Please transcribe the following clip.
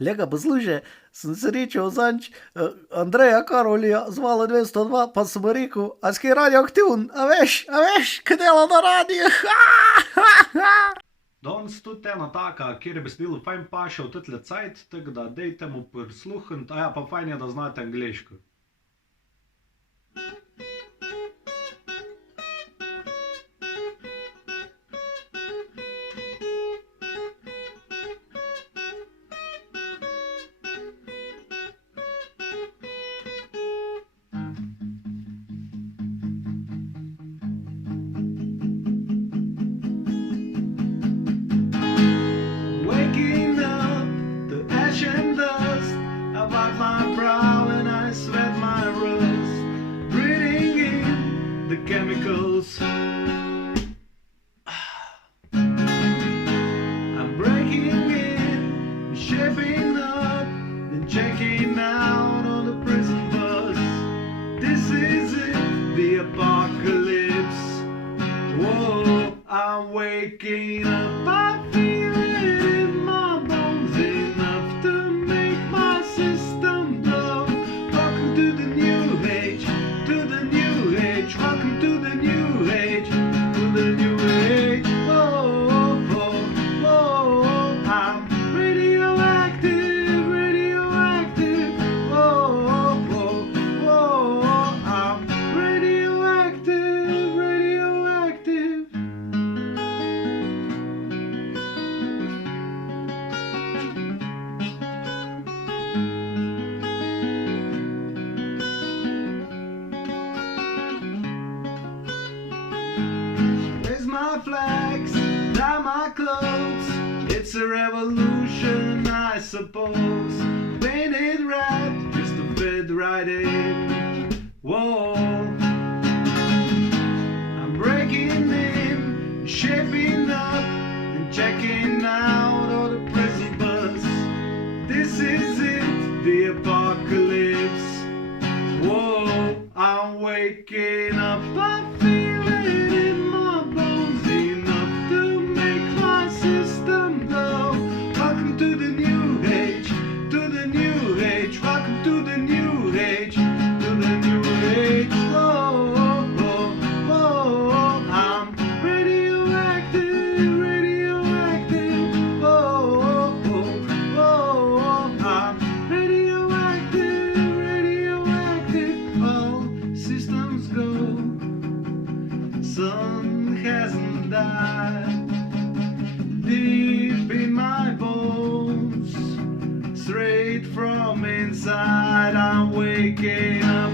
Lega, poslušaj, sem srečal zanč Andreja Karolija, zvala 202, pa sem mu rekel, a si kaj radioaktivn, a veš, kaj dela na radiju. Danes tudi ena taka, kjer je besedilo fajn paše v tetle cajt, tako da dejte mu prisluhniti, a ja, pa fajn je, da znate angliško. Waking up, the ash and dust, I wipe my brow and I sweat my rust, breathing in the chemicals. I'm breaking in, shaping up, and checking out on the prison bus. This is it, the apocalypse. Whoa, I'm waking up, I feel it in my bones, enough to make my system blow. Welcome to the new age, to the new age. Welcome to the new age, to the new age. Whoa, whoa, whoa, I'm radioactive, radioactive. Whoa, whoa, whoa, I'm radioactive, radioactive. Raise my flags, dye my clothes. It's a revolution, I suppose. Painted red, just to fit right in. Whoa, I'm breaking in, shaping up, and checking out all the prison bus. This is it, the apocalypse. Whoa, I'm waking up, I feel it in my bones, enough to make my system blow. Welcome to the new age, to the new age. Welcome to the new age, to the new age. Whoa, whoa, whoa, I'm radioactive, radioactive. Whoa, whoa, whoa, I'm radioactive, radioactive. All systems go, sun hasn't died. Deep in my bones, straight from inside, I'm waking up.